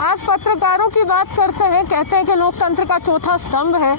आज पत्रकारों की बात करते हैं, कहते हैं कि लोकतंत्र का चौथा स्तंभ है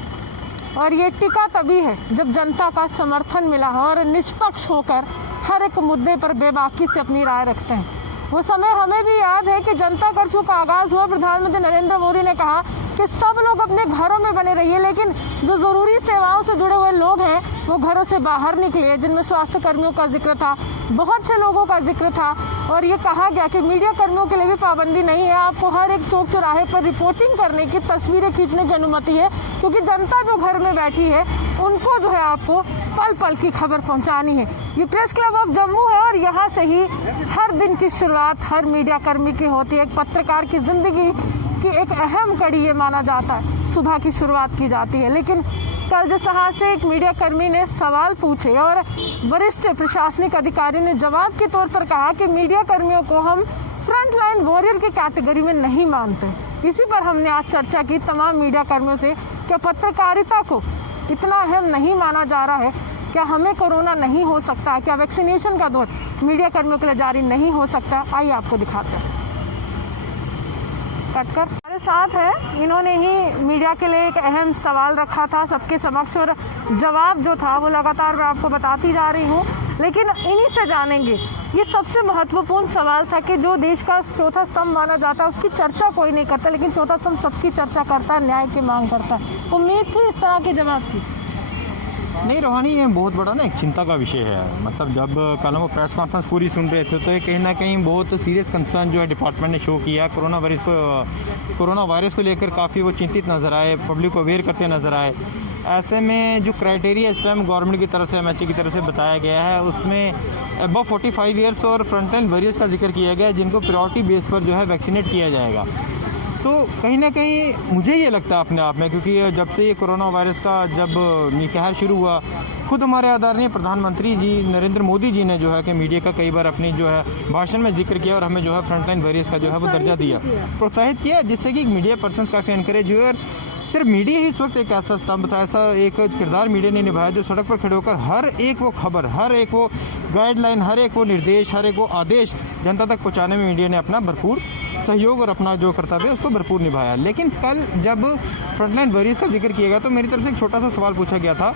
और ये टिका तभी है जब जनता का समर्थन मिला है और निष्पक्ष होकर हर एक मुद्दे पर बेबाकी से अपनी राय रखते हैं। वो समय हमें भी याद है कि जनता कर्फ्यू का आगाज हुआ। प्रधानमंत्री नरेंद्र मोदी ने कहा कि सब लोग अपने घरों में बने रहिए, लेकिन जो जरूरी सेवाओं से जुड़े हुए लोग हैं वो घरों से बाहर निकले, जिनमें स्वास्थ्य कर्मियों का जिक्र था, बहुत से लोगों का जिक्र था। और ये कहा गया कि मीडिया कर्मियों के लिए भी पाबंदी नहीं है, आपको हर एक चौक चौराहे पर रिपोर्टिंग करने की, तस्वीरें खींचने की अनुमति है, क्योंकि जनता जो घर में बैठी है उनको जो है आपको पल पल की खबर पहुंचानी है। ये प्रेस क्लब ऑफ जम्मू है और यहाँ से ही हर दिन की शुरुआत हर मीडिया कर्मी की होती है। एक पत्रकार की जिंदगी की एक अहम कड़ी ये माना जाता है, सुबह की शुरुआत की जाती है। लेकिन कल जिस तरह से एक मीडिया कर्मी ने सवाल पूछे और वरिष्ठ प्रशासनिक अधिकारी ने जवाब के तौर पर कहा कि मीडिया कर्मियों को हम फ्रंट लाइन वॉरियर की कैटेगरी में नहीं मानते। इसी पर हमने आज चर्चा की तमाम मीडिया कर्मियों से। क्या पत्रकारिता को इतना अहम नहीं माना जा रहा है? क्या हमें कोरोना नहीं हो सकता? क्या वैक्सीनेशन का दौर मीडिया कर्मियों के लिए जारी नहीं हो सकता? आइए आपको दिखाते हैं। कटकर हमारे साथ है, इन्होंने ही मीडिया के लिए एक अहम सवाल रखा था सबके समक्ष और जवाब जो था वो लगातार मैं आपको बताती जा रही हूँ। लेकिन इन्हीं से जानेंगे, ये सबसे महत्वपूर्ण सवाल था कि जो देश का चौथा स्तंभ माना जाता है उसकी चर्चा कोई नहीं करता, लेकिन चौथा स्तंभ सबकी चर्चा करता है, न्याय की मांग करता है। उम्मीद थी इस तरह के जवाब की? नहीं रोहानी, ये बहुत बड़ा ना एक चिंता का विषय है। मतलब जब कल हम प्रेस कॉन्फ्रेंस पूरी सुन रहे थे तो ये कहीं ना कहीं बहुत सीरियस कंसर्न जो है डिपार्टमेंट ने शो किया। कोरोना वायरस को लेकर काफ़ी वो चिंतित नज़र आए, पब्लिक को अवेयर करते नज़र आए। ऐसे में जो क्राइटेरिया इस टाइम गवर्नमेंट की तरफ से, एमएचए की तरफ से बताया गया है, उसमें अबव 45 ईयर्स और फ्रंटलाइन वॉरियर्स का जिक्र किया गया है, जिनको प्रायोरिटी बेस पर जो है वैक्सीनेट किया जाएगा। तो कहीं ना कहीं मुझे ये लगता है अपने आप में, क्योंकि जब से ये कोरोना वायरस का जब कहर शुरू हुआ, खुद हमारे आदरणीय प्रधानमंत्री जी नरेंद्र मोदी जी ने जो है कि मीडिया का कई बार अपनी जो है भाषण में जिक्र किया और हमें जो है फ्रंटलाइन वॉरियर्स का जो है वो दर्जा दिया, प्रोत्साहित किया, जिससे कि मीडिया पर्सन्स काफ़ी एनकरेज हुए। और सिर्फ मीडिया ही इस वक्त एक ऐसा स्तंभ था, ऐसा एक किरदार मीडिया ने निभाया जो सड़क पर खड़े होकर हर एक वो खबर, हर एक वो गाइडलाइन, हर एक वो निर्देश, हर एक वो आदेश जनता तक पहुँचाने में मीडिया ने अपना भरपूर सहयोग और अपना जो कर्तव्य है उसको भरपूर निभाया। लेकिन कल जब फ्रंटलाइन वॉरियर्स का जिक्र किया गया तो मेरी तरफ से एक छोटा सा सवाल पूछा गया था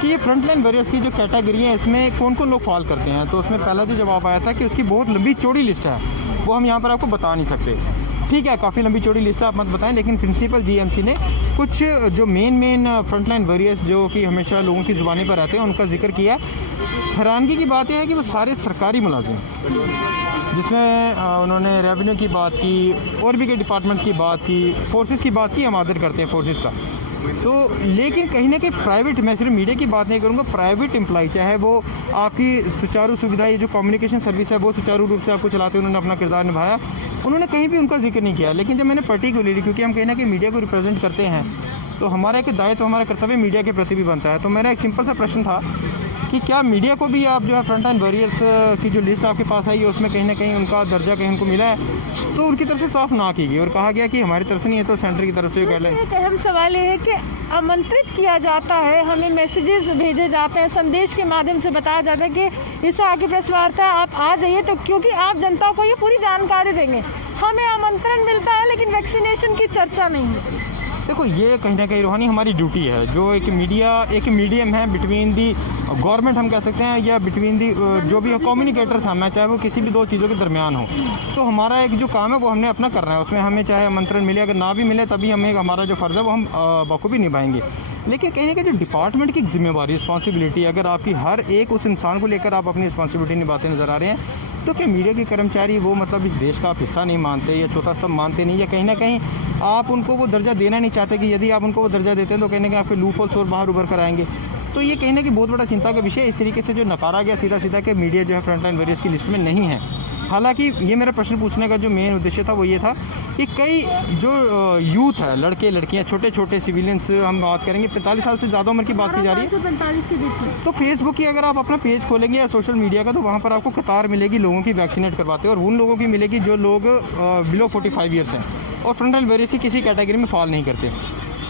कि ये फ्रंटलाइन वॉरियर्स की जो कैटेगरी है इसमें कौन कौन लोग फॉल करते हैं। तो उसमें पहला जो जवाब आया था कि उसकी बहुत लंबी चौड़ी लिस्ट है, वो हम यहाँ पर आपको बता नहीं सकते। ठीक है, काफ़ी लंबी चौड़ी लिस्ट है, आप मत बताएं, लेकिन प्रिंसिपल जीएमसी ने कुछ जो मेन फ्रंटलाइन वॉरियर्स जो कि हमेशा लोगों की ज़ुबानी पर रहते हैं उनका जिक्र किया। हैरानगी की बात यह है कि वो सारे सरकारी मुलाजिम, जिसमें उन्होंने रेवेन्यू की बात की और भी कई डिपार्टमेंट्स की बात की, फोर्सेस की बात की, हम आदर करते हैं फोर्सेस का। तो लेकिन कहीं ना कहीं प्राइवेट, मैं सिर्फ मीडिया की बात नहीं करूँगा, प्राइवेट एम्प्लॉय चाहे वो आपकी सुचारू सुविधा, ये जो कम्युनिकेशन सर्विस है वो सुचारू रूप से आपको चलाते हुए उन्होंने अपना किरदार निभाया, उन्होंने कहीं भी उनका जिक्र नहीं किया। लेकिन जब मैंने पर्टिकुलरली, क्योंकि हम कहीं ना कहीं मीडिया को रिप्रेजेंट करते हैं, तो हमारा एक दायित्व, हमारा कर्तव्य मीडिया के प्रति भी बनता है। तो मेरा एक सिंपल सा प्रश्न था कि क्या मीडिया को भी आप जो है फ्रंटलाइन वॉरियर्स की जो लिस्ट आपके पास आई है उसमें कहीं ना कहीं उनका दर्जा कहीं उनको मिला है? तो उनकी तरफ से साफ ना की गई और कहा गया कि हमारी तरफ से नहीं है, तो सेंटर की तरफ से गाइडलाइन। एक अहम सवाल ये है कि आमंत्रित किया जाता है, हमें मैसेजेस भेजे जाते हैं, संदेश के माध्यम से बताया जाता है कि इस आगे प्रेस वार्ता आप आ जाइए, तो क्योंकि आप जनता को ये पूरी जानकारी देंगे। हमें आमंत्रण मिलता है लेकिन वैक्सीनेशन की चर्चा नहीं है। देखो, ये कहीं ना कहीं रूहानी हमारी ड्यूटी है, जो एक मीडियम है बिटवीन दी गवर्नमेंट हम कह सकते हैं, या बिटवीन दी जो भी कम्युनिकेटर्स हम हैं, चाहे वो किसी भी दो चीज़ों के दरमियान हो। तो हमारा एक जो काम है वो हमने अपना करना है, उसमें हमें चाहे आमंत्रण मिले, अगर ना भी मिले तभी हमें हमारा जो फ़र्ज़ है वो हम बखूबी निभाएंगे। लेकिन कहीं ना कहीं जो डिपार्टमेंट की जिम्मेवारी, रिस्पॉन्सिबिलिटी, अगर आपकी हर एक उस इंसान को लेकर आप अपनी रिस्पॉन्सिबिलिटी निभाते नज़र आ रहे हैं, तो क्या मीडिया के कर्मचारी वो मतलब इस देश का आप हिस्सा नहीं मानते या चौथा स्तंभ मानते नहीं, या कहीं ना कहीं आप उनको वो दर्जा देना नहीं चाहते कि यदि आप उनको वो दर्जा देते हैं तो कहीं ना कहीं आपके लूप होल्स और बाहर उभर कर आएंगे? तो ये कहीं ना कहीं बहुत बड़ा चिंता का विषय है। इस तरीके से जो नकारा गया सीधा सीधा कि मीडिया जो है फ्रंटलाइन वॉरियर्स की लिस्ट में नहीं है। हालांकि ये मेरा प्रश्न पूछने का जो मेन उद्देश्य था वो ये था कि कई जो यूथ है, लड़के लड़कियां, छोटे छोटे सिविलियंस, हम बात करेंगे 45 साल से ज़्यादा उम्र की बात की जा रही है, 45 के बीच में, तो फेसबुक की अगर आप अपना पेज खोलेंगे या सोशल मीडिया का, तो वहाँ पर आपको कतार मिलेगी लोगों की वैक्सीनेट करवाते हैं, और उन लोगों की मिलेगी जो लोग बिलो 45 ईयर्स हैं और फ्रंटलाइन वॉरियर्स की किसी कैटेगरी में फॉल नहीं करते।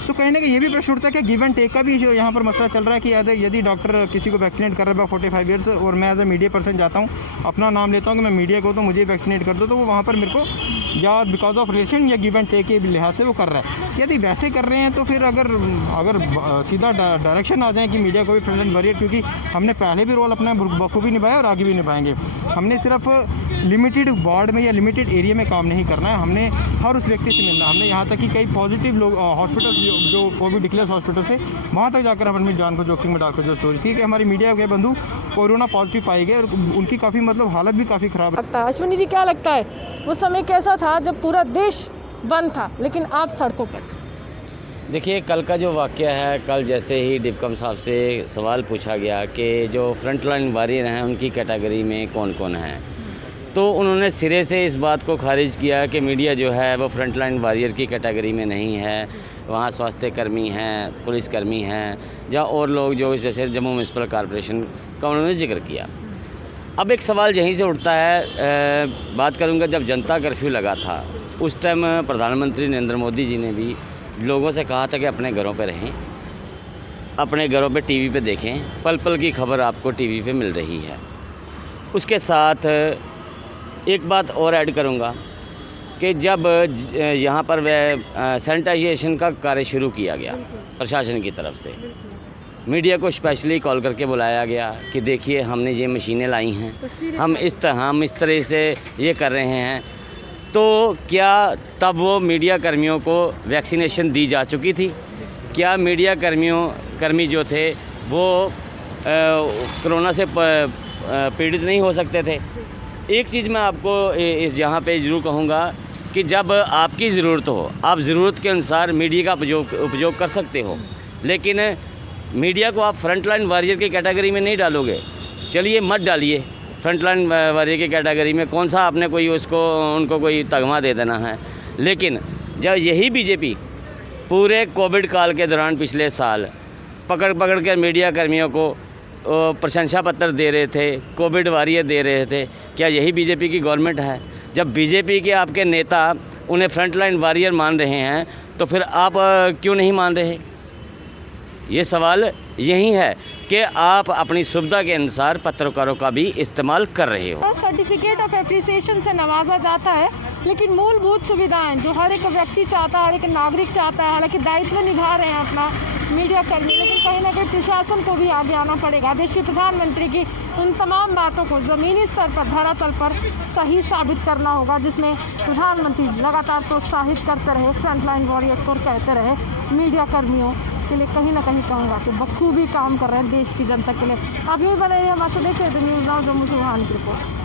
तो कहीं ना कहीं ये भी प्रश्न उठता है कि गिव एंड टेक का भी जो यहाँ पर मसला चल रहा है कि यदि डॉक्टर किसी को वैक्सीनेट कर रहा है 45 ईयर्स और मैं एज ए मीडिया पर्सन जाता हूँ, अपना नाम लेता हूँ कि मैं मीडिया को, तो मुझे वैक्सीनेट कर दो, तो वो वहाँ पर मेरे को या बिकॉज ऑफ रिलेशन या गिव एंड टेक के लिहाज से वो कर रहा है। यदि वैसे कर रहे हैं तो फिर अगर सीधा डायरेक्शन आ जाए कि मीडिया को भी फ्रंट लाइन वॉरियर, क्योंकि हमने पहले भी रोल अपना बखूबी निभाया और आगे भी निभाएंगे। हमने सिर्फ लिमिटेड वार्ड में या लिमिटेड एरिया में काम नहीं करना है, हमने हर उस व्यक्ति से मिलना। हमने यहाँ तक कि कई पॉजिटिव लोग हॉस्पिटल जो कोविड डिक्लेयर हॉस्पिटल से वहाँ तक जाकर हम अपनी जान को जोखिम में डालकर जो स्टोरीज की कि हमारी मीडिया के बंधु कोरोना पॉजिटिव पाए गए और उनकी काफ़ी हालत भी काफ़ी ख़राब लगता है। अश्विनी जी, क्या लगता है उस समय कैसा था जब पूरा देश बंद था लेकिन आप सड़कों पर? देखिए, कल का जो वाक़या है, कल जैसे ही डिप्कम साहब से सवाल पूछा गया कि जो फ्रंट लाइन वॉरियर हैं उनकी कैटेगरी में कौन कौन है, तो उन्होंने सिरे से इस बात को खारिज किया कि मीडिया जो है वो फ्रंट लाइन वॉरियर की कैटेगरी में नहीं है। वहाँ स्वास्थ्य कर्मी हैं, पुलिसकर्मी हैं, या और लोग जो जैसे जम्मू म्यूनसिपल कॉरपोरेशन का उन्होंने जिक्र किया। अब एक सवाल यहीं से उठता है, बात करूँगा जब जनता कर्फ्यू लगा था उस टाइम प्रधानमंत्री नरेंद्र मोदी जी ने भी लोगों से कहा था कि अपने घरों पे रहें, अपने घरों पे टीवी पे देखें, पल पल की खबर आपको टीवी पे मिल रही है। उसके साथ एक बात और ऐड करूँगा कि जब यहाँ पर वह सैनिटाइजेशन का कार्य शुरू किया गया प्रशासन की तरफ से, मीडिया को स्पेशली कॉल करके बुलाया गया कि देखिए हमने ये मशीनें लाई हैं, हम इस तरह से ये कर रहे हैं। तो क्या तब वो मीडिया कर्मियों को वैक्सीनेशन दी जा चुकी थी? क्या मीडिया कर्मी जो थे वो कोरोना से पीड़ित नहीं हो सकते थे? एक चीज़ मैं आपको इस यहाँ पे ज़रूर कहूँगा कि जब आपकी ज़रूरत हो, आप ज़रूरत के अनुसार मीडिया का उपयोग कर सकते हो, लेकिन मीडिया को आप फ्रंट लाइन वॉरियर की कैटेगरी में नहीं डालोगे। चलिए मत डालिए फ्रंट लाइन वॉरियर की कैटेगरी में, कौन सा आपने कोई उनको कोई तगमा दे देना है। लेकिन जब यही बीजेपी पूरे कोविड काल के दौरान पिछले साल पकड़ कर मीडिया कर्मियों को प्रशंसा पत्र दे रहे थे, कोविड वॉरियर दे रहे थे, क्या यही बीजेपी की गवर्नमेंट है? जब बीजेपी के आपके नेता उन्हें फ्रंट लाइन वॉरियर मान रहे हैं तो फिर आप क्यों नहीं मान रहे? ये सवाल यही है कि आप अपनी सुविधा के अनुसार पत्रकारों का भी इस्तेमाल कर रहे हो। सर्टिफिकेट ऑफ एप्रिसिएशन से नवाजा जाता है, लेकिन मूलभूत सुविधाएं जो हर एक व्यक्ति चाहता है, हर एक नागरिक चाहता है, हालांकि दायित्व निभा रहे हैं अपना मीडिया कर्मी, लेकिन कहीं ना कहीं प्रशासन को भी आगे आना पड़ेगा। देश के प्रधानमंत्री की उन तमाम बातों को ज़मीनी स्तर पर, धरातल पर सही साबित करना होगा, जिसमें प्रधानमंत्री लगातार प्रोत्साहित करते रहे फ्रंट लाइन वॉरियर्स को, कहते रहे मीडिया कर्मियों के लिए कहीं ना कहीं कहूँगा कि बखूबी काम कर रहे हैं देश की जनता के लिए। आप यही बने हमारे से देखते थे न्यूज़ नाउ जम्मू से वहाँ की रिपोर्ट।